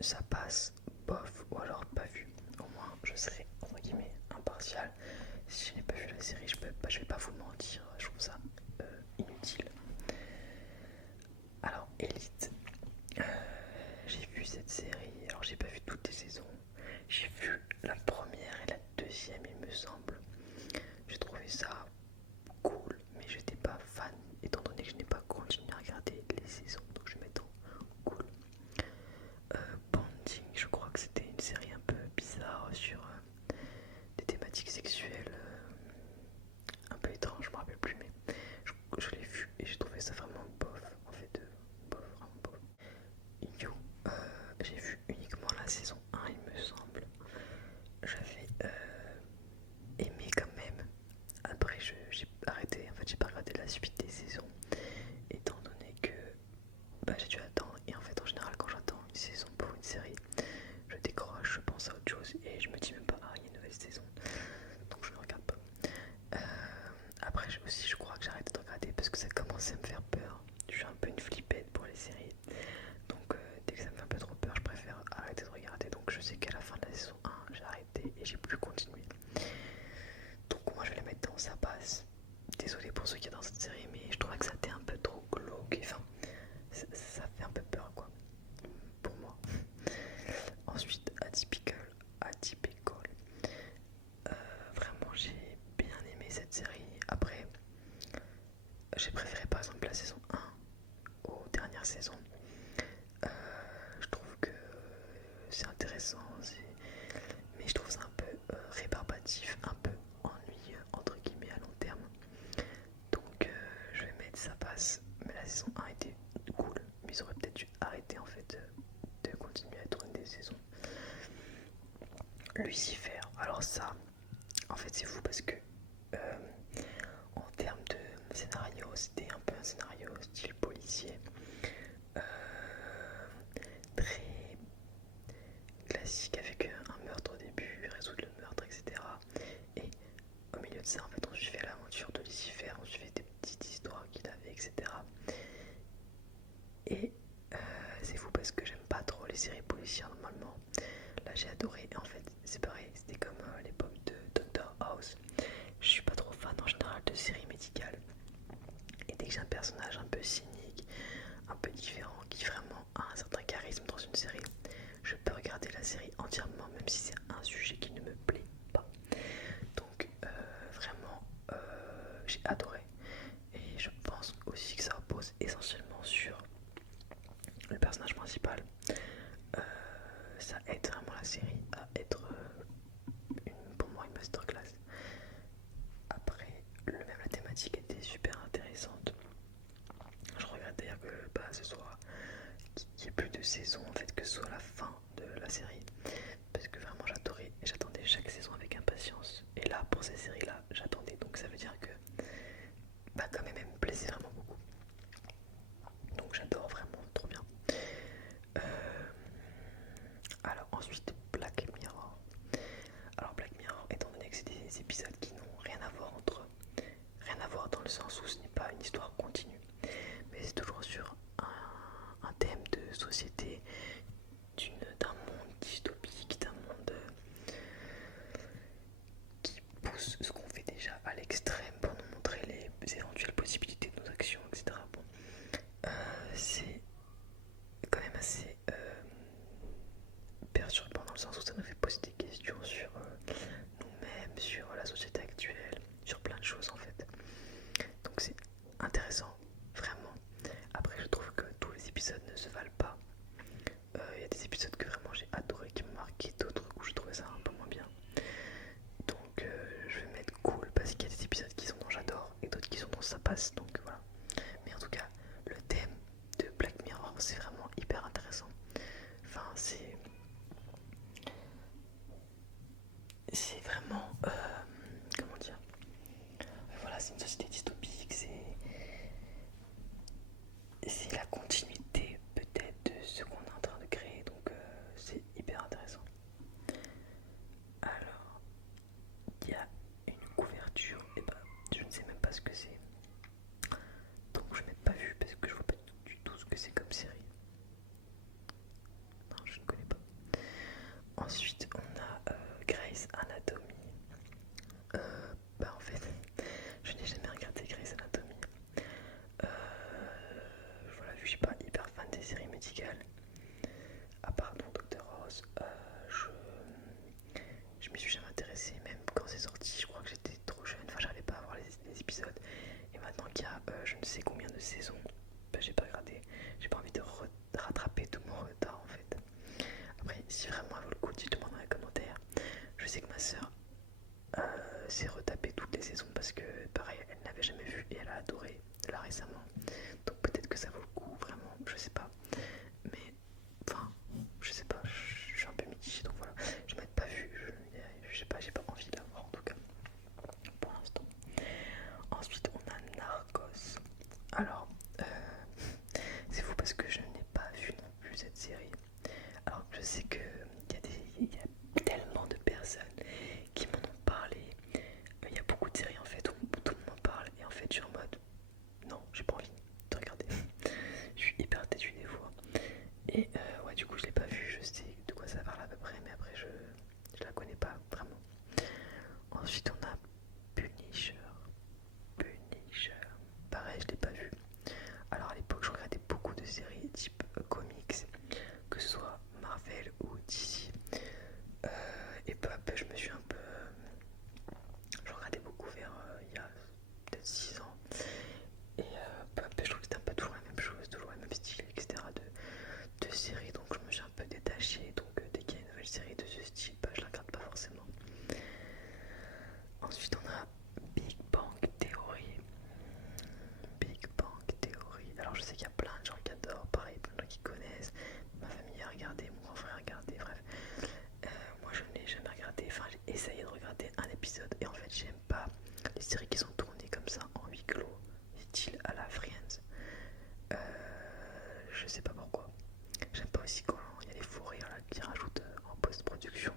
ça passe, bof, ou alors pas vu. Au moins, je serai, entre guillemets, impartial. Si je n'ai pas vu la série, je vais pas vous mentir, je trouve ça inutile. Alors, Elite, euh, j'ai vu cette série, alors j'ai pas vu toutes les saisons. J'ai vu la première et la deuxième, il me semble. J'ai trouvé ça cool, mais j'étais pas fan, étant donné que je n'ai pas continué à regarder les saisons, donc je vais mettre en cool. Banding, je crois que c'était une série un peu bizarre sur des thématiques sexuelles un peu étranges, je me rappelle plus, mais je l'ai vu et j'ai trouvé ça vraiment bof, en fait, bof, vraiment bof. You, j'ai vu uniquement la saison 1, il me semble. J'avais aimé quand même. Après, j'ai arrêté, en fait, j'ai pas regardé la suite des saisons, étant donné que j'ai dû attendre. Et en fait, en général, quand j'attends une saison pour une série, je décroche, je pense à autre chose et je me dis même pas, ah, il y a une nouvelle saison, donc je ne regarde pas. Après, aussi, je crois que j'ai arrêté de regarder parce que ça commençait à me faire peur. Je suis un peu une flippette pour les séries, donc dès que ça me fait un peu trop peur, je préfère arrêter de regarder. Donc je sais qu'à la fin de la saison 1, j'ai arrêté et j'ai plus continué. Donc moi, je vais les mettre dans sa passe. Désolé pour ceux qui adorent cette série, mais je trouvais que ça était un peu trop glauque. Enfin, ça fait un peu peur, quoi, pour moi. Ensuite, Atypical. Vraiment, j'ai bien aimé cette série. Après, j'ai préféré par exemple la saison 1 aux dernières saisons. Je trouve que c'est intéressant, mais je trouve ça un peu rébarbatif, un peu ennuyeux entre guillemets à long terme. Donc je vais mettre ça passe. Mais la saison 1 était cool, mais ils auraient peut-être dû arrêter en fait de continuer à tourner des saisons. Lucifer, alors ça, en fait c'est fou parce que en termes de scénario, c'était un peu un scénario style policier, euh, très classique avec un meurtre au début, résoudre le meurtre, etc. Et au milieu de ça, en fait, on suivait l'aventure de Lucifer, on suivait des petites histoires qu'il avait, etc. Et c'est fou parce que j'aime pas trop les séries policières normalement. Là, j'ai adoré. Et en fait, c'est pareil, c'était comme à l'époque de Doctor House. Je suis pas trop fan en général de séries médicales. Et dès que j'ai un personnage un peu cynique, un peu différent, qui vraiment a un certain charisme dans une série, je peux regarder la série entièrement, même si c'est un sujet qui ne me plaît pas. Donc vraiment, j'ai adoré. Et je pense aussi que ça repose essentiellement sur le personnage principal. Euh, Ça aide vraiment la série à être pour moi une masterclass. Après, même la thématique était super intéressante. Je regrette d'ailleurs que ce soit qu'il n'y ait plus de saison, en fait, que ce soit la fin de la série, parce que vraiment j'adorais et j'attendais chaque saison avec impatience. Et là, pour ces séries-là, j'attendais, donc ça veut dire que quand même, elle me plaisait vraiment beaucoup. Donc j'adore vraiment, trop bien. Euh, alors ensuite, Black Mirror. Alors Black Mirror, étant donné que c'est des épisodes qui n'ont rien à voir entre eux, rien à voir dans le sens où ce n'est pas une histoire continue, mais c'est toujours sur un thème de société, d'un monde dystopique, d'un monde qui pousse ce qu'on fait médicale. À part donc Dr House, je m'y suis jamais intéressée, même quand c'est sorti. Je crois que j'étais trop jeune, enfin j'arrivais pas à voir les épisodes. Et maintenant qu'il y a je ne sais combien de saisons, bah, j'ai pas regardé. J'ai pas envie de rattraper tout mon retard en fait. Après, si vraiment elle vaut le coup, dites-le-moi dans les commentaires. Je sais que ma soeur s'est retapée toutes les saisons parce que pareil, elle n'avait jamais vu et elle a adoré là récemment. Donc peut-être que ça vaut le coup, vraiment, je sais pas. Mais enfin, je sais pas, je suis un peu mitigée donc voilà. Je m'ai pas vu, je sais pas, j'ai pas envie de la voir en tout cas pour l'instant. Ensuite, on a Narcos. Alors, c'est fou parce que je n'ai pas vu non plus cette série. Alors, je sais qu'il y a tellement de personnes qui m'en ont parlé. Il y a beaucoup de séries en fait où tout le monde m'en parle et en fait, je suis en mode non, j'ai pas envie de regarder. Je suis hyper têtue des fois. Et ouais, du coup, je l'ai pas vu. Je sais de quoi ça parle à peu près, mais après, je la connais pas vraiment. Ensuite, on a Punisher. Pareil, je l'ai pas vu. Alors à l'époque, je regardais beaucoup de séries type comics, que ce soit Marvel ou DC. Et peu à peu, je me suis un peu. Je regardais beaucoup vers il y a peut-être 6 ans. Et peu à peu, je trouve que c'était un peu toujours la même chose, toujours le même style, etc. de séries. Donc je me suis un peu détachée. Donc dès qu'il y a une nouvelle série de ce style, bah, je la regarde pas forcément. Ensuite, on a Big Bang Theory. Big Bang Theory. Alors je sais qu'il y a plein de gens qui adorent, pareil, plein de gens qui connaissent. Ma famille a regardé, mon grand frère a regardé, bref. Moi je ne l'ai jamais regardé, enfin j'ai essayé de regarder un épisode et en fait j'aime pas les séries qui sont tournées comme ça en huis clos, style à la Friends. Je sais pas pourquoi. J'aime pas aussi quand il y a les fous rires là qui rajoutent en post-production.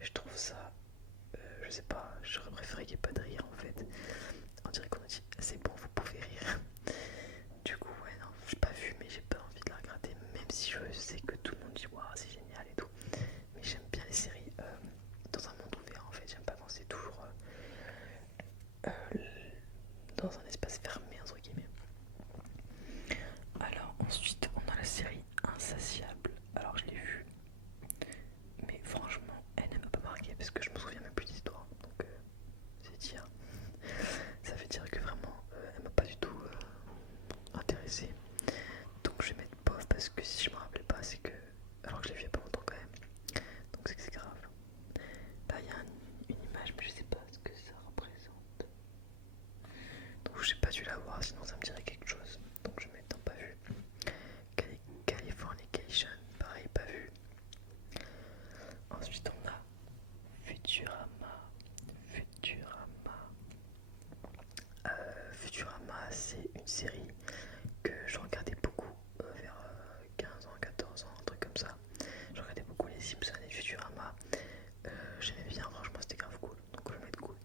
Je trouve ça, je sais pas, j'aurais préféré qu'il n'y ait pas de rire en fait. On dirait qu'on a dit c'est bon, vous pouvez rire. Du coup, ouais, non, j'ai pas vu, mais j'ai pas envie de la regarder, même si je sais que tout le monde dit waouh, c'est génial et tout. Mais j'aime bien les séries dans un monde ouvert en fait. J'aime pas quand c'est toujours dans un espace fermé, entre guillemets. Alors, ensuite, on a la série Insatiable. Alors, je l'ai vue, mais franchement, elle ne m'a pas marqué parce que je me souviens même plus d'histoire. Donc, c'est dire. Ça veut dire que vraiment, elle m'a pas du tout intéressée. Donc, je vais mettre bof parce que si je me rappelle pas, c'est que. Alors que je l'ai vu il y a pas longtemps quand même. Donc, c'est que c'est grave. Là, il y a une image, mais je sais pas ce que ça représente. Donc, j'ai pas dû la voir, sinon ça me dirait quelque chose. Donc, je vais mettre pas vu. Californication, pareil, pas vu. Ensuite, on a Futurama. Futurama, c'est une série que je regardais beaucoup vers 15 ans, 14 ans, un truc comme ça. Je regardais beaucoup les Simpsons et Futurama. J'aimais bien, franchement, c'était grave cool. Donc, je vais mettre cool.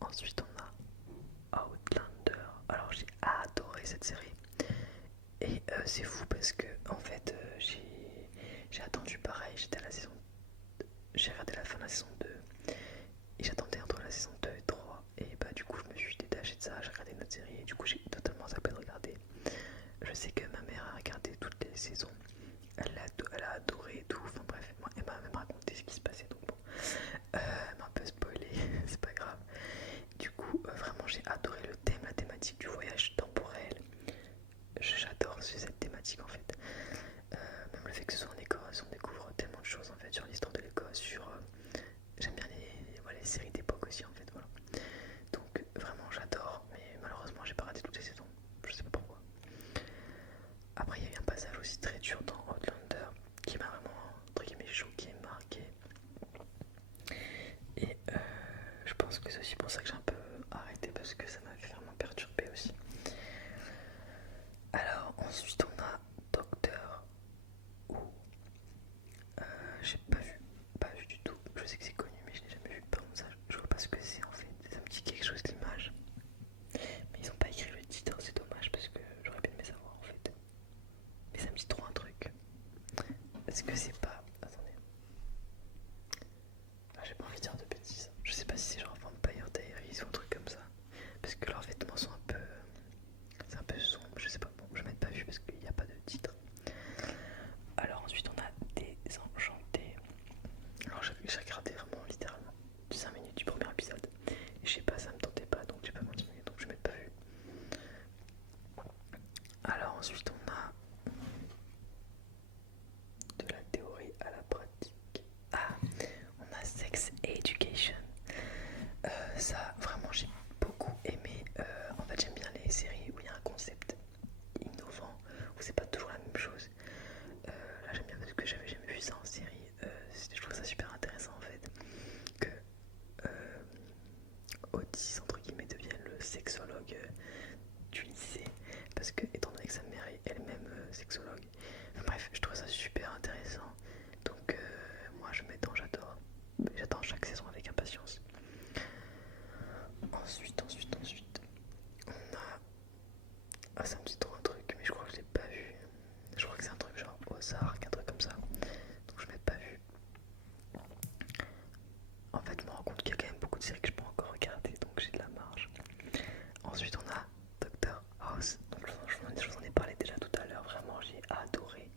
Ensuite, on a Outlander. Alors, j'ai adoré cette série. Et c'est fou parce que, en fait, j'ai attendu pareil. J'étais à la saison. J'ai regardé la fin de la saison 2. Et j'attendais entre la saison 2 et 3. Et bah, du coup, je me suis détaché de ça. J'ai regardé une autre série. Et du coup, j'ai totalement zappé de regarder. Je sais que ma mère a regardé toutes les saisons. Elle a adoré et tout. Enfin, bref, elle m'a même raconté ce qui se passait. Donc, bon, elle m'a un peu spoilé. C'est pas grave. Du coup, vraiment, j'ai adoré le thème, la thématique du voyage temporel. J'adore cette thématique en fait. Même le fait que ce soit en Écosse, on découvre tellement de choses en fait sur l'histoire de l'Écosse, sur j'aime bien les séries d'époque aussi en fait, voilà. Donc vraiment j'adore, mais malheureusement j'ai pas raté toutes les saisons, je sais pas pourquoi. Après il y a eu un passage aussi très dur dans Outlander qui m'a vraiment entre guillemets choqué, marqué. Et je pense que c'est aussi pour ça que j'ai un peu arrêté parce que ça m'avait vraiment perturbé aussi. Alors ensuite on a Docteur Who. J'ai pas vu du tout. Je sais que c'est connu mais je l'ai jamais vu. Par contre ça, je vois pas ce que c'est en fait. Ça me dit quelque chose l'image. Mais ils ont pas écrit le titre, c'est dommage parce que j'aurais bien aimé savoir en fait. Mais ça me dit trop un truc. Est-ce que c'est pas... Attendez. Ah, j'ai pas envie de dire de bêtises. Je sais pas si c'est genre Vampire Diaries ou un truc comme ça. Parce que leurs vêtements sont un peu... C'est un peu sombre, je sais pas. Bon, je vais mettre pas vu parce qu'il y chaque saison avec impatience. Ensuite, on a... Ah, ça me dit trop un truc, mais je crois que je l'ai pas vu. Je crois que c'est un truc genre Ozark, un truc comme ça. Donc je l'ai pas vu. En fait, je me rends compte qu'il y a quand même beaucoup de séries que je peux encore regarder, donc j'ai de la marge. Ensuite, on a Doctor House. Donc je vous en ai parlé déjà tout à l'heure. Vraiment, j'ai adoré.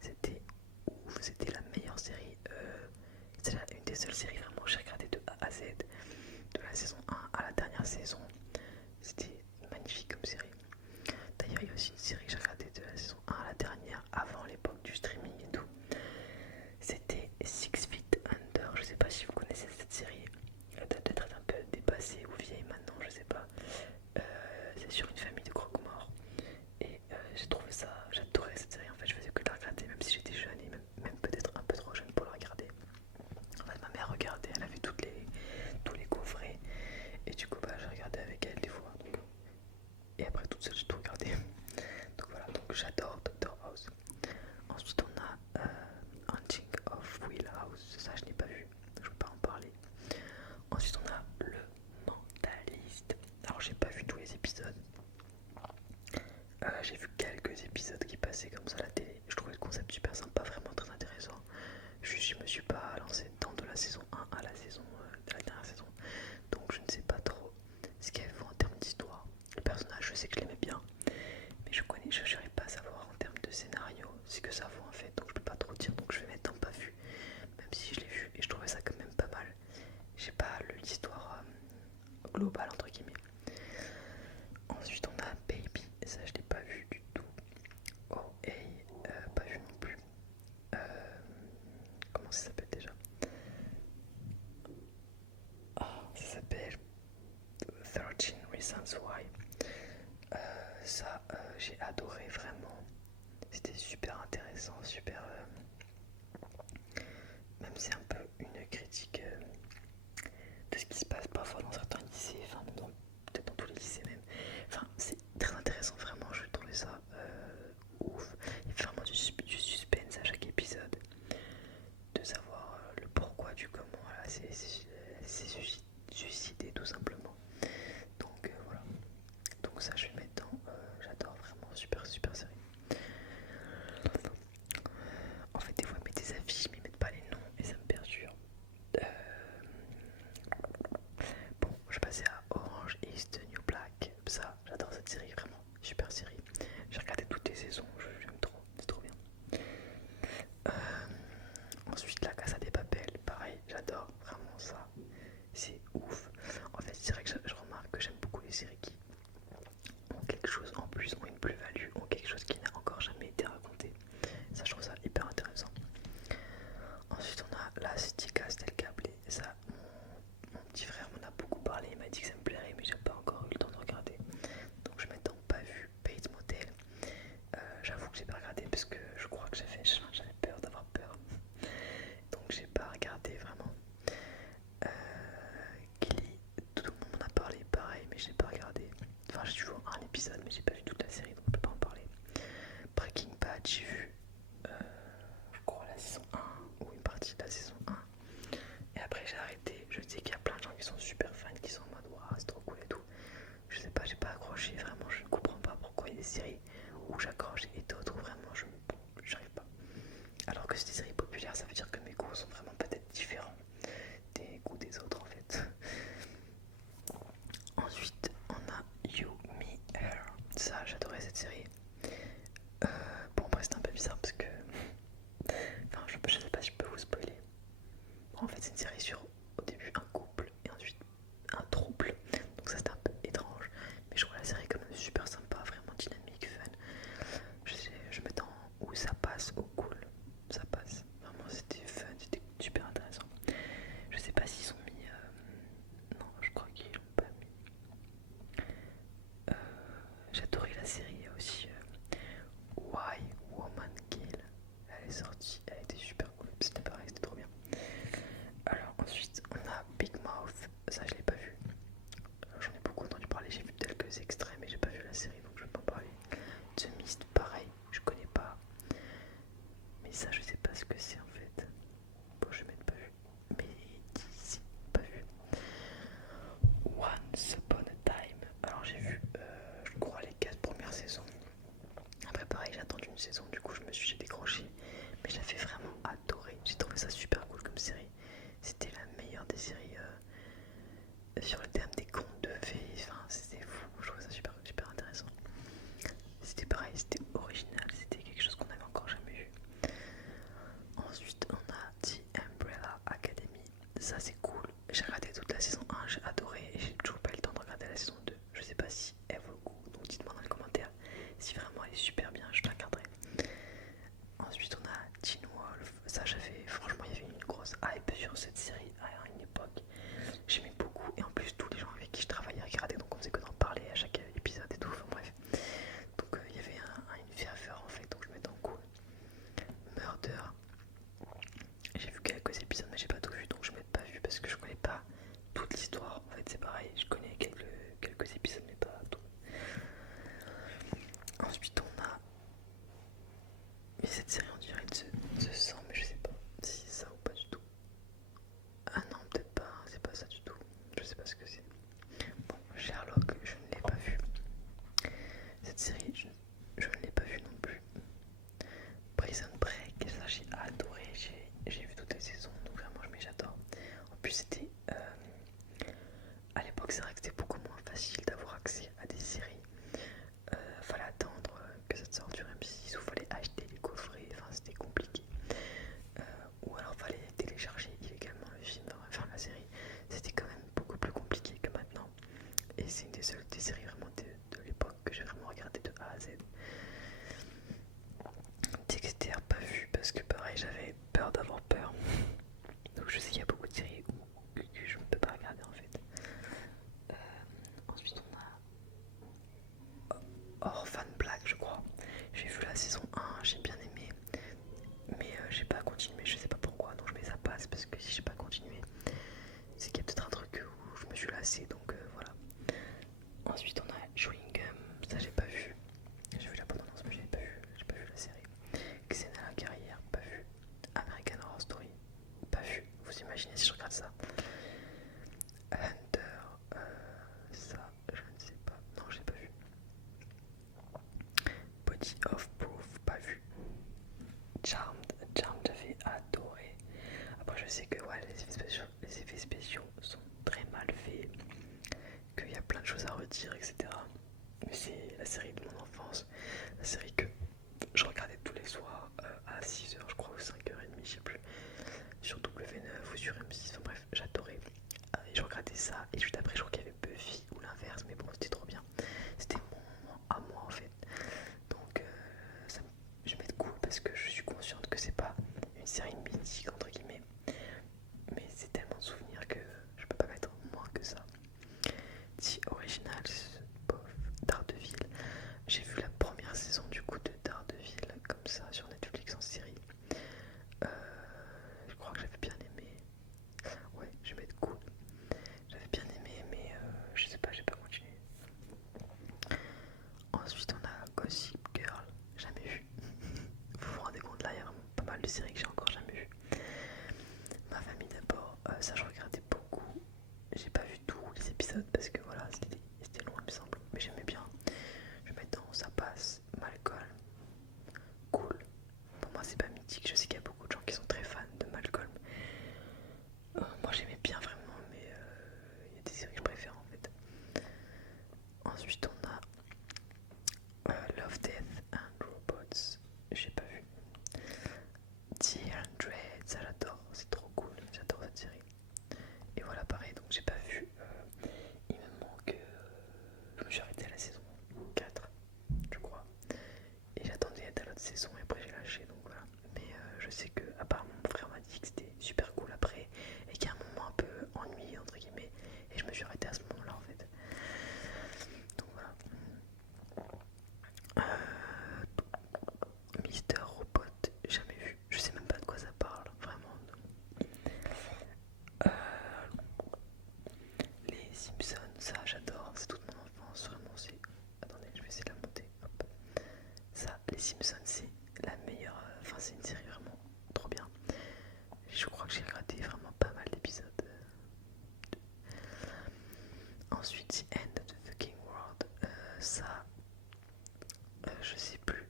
C'était ouf. C'était la meilleure série. C'est une des seules séries vraiment que j'ai regardé de A à Z. De la saison 1 à la dernière saison. C'était magnifique comme série. D'ailleurs, il y a aussi une série que j'ai regardée de la saison 1 à la dernière, avant l'époque du streaming et tout. C'était Six Feet Under. Je sais pas si vous connaissez cette série. Elle doit peut-être être un peu dépassée ou vieille maintenant, je sais pas. C'est sur une famille de croque-morts. Et j'ai trouvé ça, j'adorais cette série. En fait, je faisais que de la regarder, même si j'étais jeune et même peut-être un peu trop jeune pour la regarder. En fait, ma mère regardait, elle avait tous les coffrets. Et du coup, bah, je regardais avec elle des fois. Donc, et après, toute seule, j'ai tout regardé. Donc voilà, donc j'adore Doctor House. Ensuite, on a Hunting of Hill House. Ça, je n'ai pas vu, donc je peux pas en parler. Ensuite, on a Le Mentaliste. Alors, j'ai pas vu tous les épisodes. J'ai vu quelques épisodes qui passaient comme ça à la télé. Je trouvais le concept super sympa, vraiment très intéressant. Je me suis pas lancé tant de la saison 1 à la saison de la dernière saison. Donc, je ne sais pas trop ce qu'elle fait en termes d'histoire. Le personnage, je sais que je l'aimais bien. Mais je n'arrive pas à savoir en termes de scénario ce que ça vaut en fait, donc je peux pas trop dire, donc je vais mettre dans pas vu, même si je l'ai vu et je trouvais ça quand même pas mal. J'ai pas l'histoire globale entre guillemets. Ensuite on a Baby, ça je l'ai pas vu du tout. Oh hey, pas vu non plus. Comment ça s'appelle déjà? Oh, ça s'appelle 13 Reasons Why. Ça j'ai adoré vraiment. C'était super intéressant, super... même c'est un peu une critique de ce qui se passe parfois dans certains lycées, enfin même peut-être dans tous les lycées même. Enfin c'est très intéressant vraiment, je trouvais ça ouf. Il y a vraiment du suspense à chaque épisode, de savoir le pourquoi du comment, voilà, c'est suicidé tout simplement. Donc voilà, donc ça je vais mettre dans, j'adore vraiment, super série. En fait, des fois, ils mettent des affiches, mais ils mettent pas les noms et ça me perturbe. Bon, je passais à Orange is the New Black. Ça, j'adore cette série, vraiment. Super série. J'ai regardé toutes les saisons, j'aime trop, c'est trop bien. Ensuite, La Casa des Papel, pareil, j'adore vraiment ça. C'est ouf. En fait, c'est vrai que je remarque que j'aime beaucoup les séries qui ont quelque chose en plus, ont une plus-value, ont quelque chose qui n'a encore jamais été raconté. Ça, je trouve ça hyper intéressant. Ensuite, on a La City Castel Câblé. Ça, mon petit frère m'en a beaucoup parlé. Il m'a dit que ça me plairait, mais j'ai pas encore eu le temps de regarder. Donc, je m'étais pas vu Bates Motel. J'avoue que j'ai pas regardé parce que je crois que j'avais peur d'avoir peur. Donc, j'ai pas regardé vraiment. Glee, tout le monde m'en a parlé pareil, mais j'ai pas regardé. Enfin, j'ai vu un épisode, mais j'ai pas vu toute la série, donc je peux pas en parler. Breaking Bad, j'ai vu je crois la saison 1 ou une partie de la saison 1 et après j'ai arrêté. Je sais qu'il y a plein de gens qui sont super fans, qui sont en mode waouh c'est trop cool et tout. Je sais pas, j'ai pas accroché, vraiment je ne comprends pas pourquoi il y a des séries où j'accroche et d'autres où vraiment j'arrive pas. Alors que c'est des séries populaires, ça veut dire que mes goûts sont vraiment peut-être différents des goûts des autres en fait. Ensuite on a You, Me, Her. Ça j'adorais cette série. Bon après c'est un peu bizarre parce que enfin, je sais pas si je peux vous spoiler. Bon, en fait, c'est une série sur au début un couple et ensuite un trouble. Donc, ça c'était un peu étrange. Mais je trouve la série quand même super sympa, vraiment dynamique, fun. Je mets dans où ça passe au cool. Ça passe. Vraiment, c'était fun, c'était super intéressant. Je sais pas s'ils ont mis. Non, je crois qu'ils l'ont pas mis. J'ai adoré la série aussi. Why Woman Kill. Elle est sortie, elle était super cool, c'était pareil, c'était trop bien. Alors ensuite on a Big Mouth, ça je l'ai pas vu. J'en ai beaucoup entendu parler, j'ai vu quelques extraits mais j'ai pas vu la série donc je vais pas en parler. The Mist, pareil, je connais pas. Mais ça je sais pas ce que c'est en fait. Bon je vais mettre pas vu. Mais une saison, du coup j'ai décroché, mais j'avais vraiment adoré, j'ai trouvé ça super cool comme série. C'était la meilleure des séries sur le thème des contes de fées, enfin c'était fou, je trouvais ça super, super intéressant. C'était pareil, c'était original, c'était quelque chose qu'on n'avait encore jamais vu. Ensuite on a The Umbrella Academy, ça c'est cool, j'ai regardé toute la saison 1, j'ai adoré et j'ai toujours pas eu le temps de regarder la saison 2. Je sais pas si elle vaut le coup, donc dites-moi dans les commentaires si vraiment elle est super bien, je la regarderai. Ensuite on a Teen Wolf, ça j'avais, franchement il y avait une grosse hype sur cette série à une époque, j'aimais beaucoup et en plus tous les gens avec qui je travaillais regardaient, donc on faisait que d'en parler à chaque épisode et tout, enfin bref. Donc il y avait une ferveur en fait, donc je m'étais en cool. Murder, j'ai vu quelques épisodes mais j'ai pas tout vu, donc je m'ai pas vu parce que je connais pas toute l'histoire. En fait c'est pareil, je connais quelques épisodes mais pas tout. Ensuite on a, mais cette série on dirait The Sang, mais je sais pas si c'est ça ou pas du tout. Ah non peut-être pas, c'est pas ça du tout, je sais pas ce que c'est. Bon, Sherlock je ne l'ai pas vu. Cette série je ne l'ai pas vue non plus. Prison Break, ça j'ai adoré, j'ai vu toutes les saisons, donc vraiment j'adore. En plus c'était à l'époque c'est vrai que c'était beaucoup moins facile d'avoir accès à des séries. Fallait attendre que ça sorte sur M6 ou fallait acheter les coffrets, enfin c'était compliqué. Ou alors fallait télécharger illégalement le film, enfin la série. C'était quand même beaucoup plus compliqué que maintenant. Et c'est une des seules des séries vraiment de l'époque que j'ai vraiment regardé de A à Z. Dexter pas vu parce que pareil j'avais peur d'avoir peur. Donc je sais qu'il y a beaucoup de séries que je ne peux pas regarder en fait. Ensuite on a Orphan Black je crois. J'ai vu la saison 1, j'ai bien aimé. Mais j'ai pas continué, je sais pas pourquoi, donc je mets ça passe parce que si j'ai pas continué, c'est qu'il y a peut-être un truc où je me suis lassée, donc voilà. Ensuite on a Chewing Gum, ça j'ai pas vu. J'ai vu la bande-annonce mais j'ai pas vu la série. Xena la carrière, pas vu. American Horror Story, pas vu. Vous imaginez si je regarde ça. Hunter, ça je ne sais pas, non j'ai pas vu. Body of Proof, pas vu. Charmed j'avais adoré. Après je sais que ouais, les effets spéciaux sont très mal faits, qu'il y a plein de choses à redire, etc. Mais c'est la série de mon enfance, la série que je regardais tous les soirs à 6h je crois ou 5h30, je sais plus, sur W9 ou sur M6, enfin bref, j'adorais. Et je regardais ça et juste après je crois qu'il y avait Buffy ou l'inverse, mais bon c'était trop bien. C'était mon moment à moi en fait. Donc je mets de cool parce que je suis consciente que c'est pas une série mythique entre guillemets, mais c'est tellement de souvenirs que je peux pas mettre moins que ça. The Originals, bof, Daredevil. J'ai vu la première saison du coup de Daredevil comme ça sur Netflix en série. Je crois que j'avais bien aimé. Ouais, je vais être cool. J'avais bien aimé, mais je sais pas, j'ai pas continué. Ensuite, on a Gossip Girl, jamais vu. Vous vous rendez compte, là, il y a vraiment pas mal de séries que j'ai encore jamais vues. Ma famille d'abord, ça je regardais beaucoup. J'ai pas vu tous les épisodes parce que voilà, c'était long, il me semble. Mais j'aimais bien. Je vais mettre dans Ça passe, Malcolm, cool. Pour moi, c'est pas mythique. Je sais qu'il y a beaucoup de gens qui sont très fans de Malcolm. Moi, j'aimais bien vraiment, mais il y a des séries que je préfère en fait. Ensuite, on a Love, Death and Robots. J'ai pas vu. The 100, ça j'adore, c'est trop cool, j'adore cette série. Et voilà, pareil, donc j'ai pas vu. Il me manque. Je me suis arrêté à la saison 4, je crois. Et j'attendais à l'autre saison et après j'ai lâché, donc voilà. Mais je sais que, apparemment, mon frère m'a dit que c'était super cool après et qu'il y a un moment un peu ennuyé, entre guillemets. Et je me suis arrêté à ce moment-là en fait. Donc voilà. Mister Robot, jamais vu. Je sais même pas de quoi ça parle, vraiment. Les Simpsons, ça j'adore, c'est toute mon enfance, vraiment c'est... Attendez, je vais essayer de la monter, hop. Ça, les Simpsons, c'est la meilleure... Enfin, c'est une série vraiment trop bien. Je crois que j'ai regardé vraiment pas mal d'épisodes. Ensuite, The End of the Fucking World, ça... je sais plus.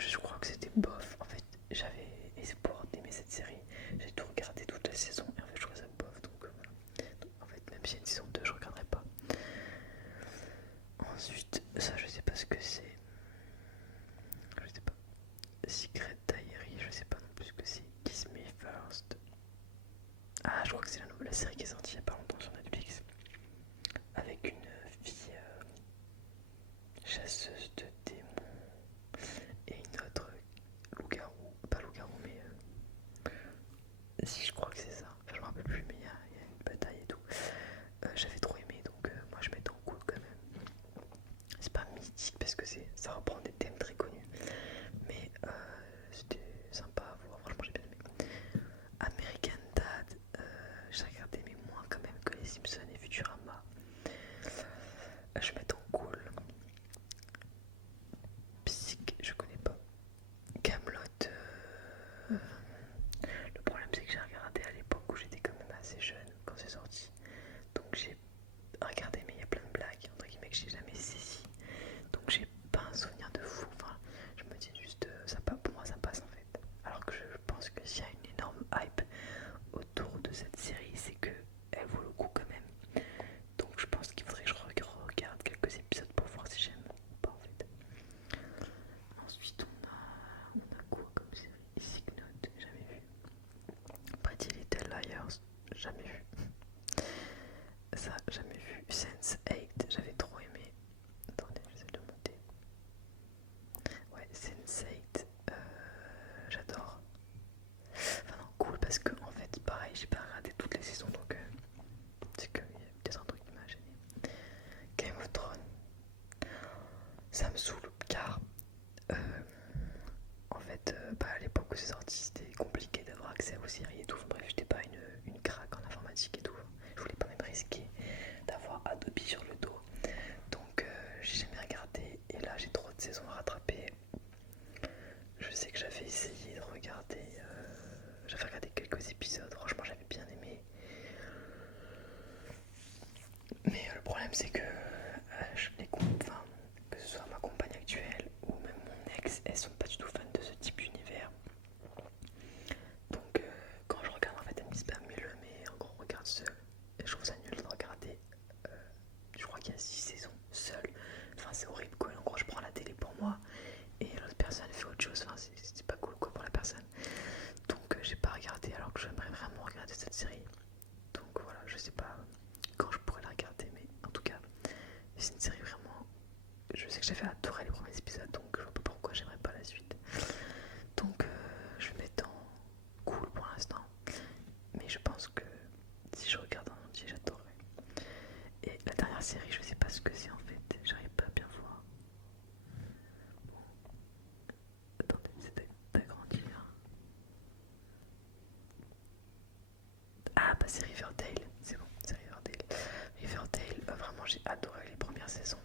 je crois que c'était bof. En fait, j'avais espoir d'aimer cette série. J'ai tout regardé toute la saison et en fait, je trouvais ça bof. Donc voilà. Donc, en fait, même s'il y a une saison 2, je regarderai pas. Ensuite, ça, je sais pas ce que c'est. Je sais pas. Secret Diary, je sais pas non plus ce que c'est. Kiss Me First. Ah, je crois que c'est la série qui est sortie il y a pas longtemps sur Netflix. Avec une fille chasseuse de démons et une autre loup-garou. Pas loup-garou, mais si, je crois que c'est ça. Enfin, je me rappelle plus, mais il y a une bataille et tout. J'avais trop aimé, donc moi je m'étais en cool quand même. C'est pas mythique parce que ça reprend des thèmes très connus, mais c'était sympa à voir. Franchement, j'ai bien aimé. American Dad, j'ai regardé, mais moins quand même que les Simpsons et Futurama. Je m'étais en cool. Psych, je connais pas. Camelot. Le problème, c'est que j'ai regardé à l'époque où j'étais quand même assez jeune quand c'est sorti. Donc j'ai regardé, mais il y a plein de blagues entre guillemets que j'ai jamais saisi. Donc j'ai pas un souvenir de fou. Enfin, je me dis juste, pour moi ça passe en fait. Alors que je pense que s'il y a une énorme hype autour de cette série, c'est que elle vaut le coup quand même. Donc je pense qu'il faudrait que je regarde quelques épisodes pour voir si j'aime ou pas en fait. Ensuite on a quoi comme série? Sick Note, jamais vu. Pretty Little Liars, jamais vu. Ça, jamais vu. Sense8, j'avais trop aimé. Attendez, j'essaie de monter. Ouais, Sense8, j'adore. Enfin non, cool parce que en fait, pareil, j'ai pas regardé toutes les saisons, donc c'est qu'il y a peut-être un truc qui m'a gêné. Game of Thrones, ça me saoule car en fait, à l'époque où c'est sorti, c'était compliqué d'avoir accès aux séries et tout. Enfin, bref, j'étais pas une craque en informatique et tout. Je voulais pas même risquer d'avoir Adobe sur le dos. Donc j'ai jamais regardé et là j'ai trop de saisons à rattraper. Je sais que j'avais essayé de regarder, j'avais regardé quelques épisodes, franchement j'avais bien aimé. Mais le problème c'est que enfin, que ce soit ma compagne actuelle ou même mon ex, elles sont pas du tout fans de ce type d'univers. Donc quand je regarde en fait elles me disent bah mets-le, mais en gros regarde seul. Et je trouve ça nul de regarder, je crois qu'il y a 6 saisons seul. Enfin c'est horrible quoi, en gros je prends la télé pour moi et l'autre personne fait autre chose, enfin c'est pas cool quoi pour la personne. Donc j'ai pas regardé alors que j'aimerais vraiment regarder cette série. Donc voilà, je sais pas quand je pourrais la regarder, mais en tout cas c'est une série vraiment, je sais que j'avais adoré les premiers épisodes, donc je vois pas pourquoi j'aimerais pas la suite. Donc je vais mettre en cool pour l'instant, mais je pense que si je regarde en entier j'adorerais. Et la dernière série, je sais pas ce que c'est en fait, j'arrive pas à bien voir. Bon. Attendez, c'est d'agrandir. Ah bah c'est Riverdale, c'est bon, c'est Riverdale. Riverdale, vraiment j'ai adoré les premières saisons.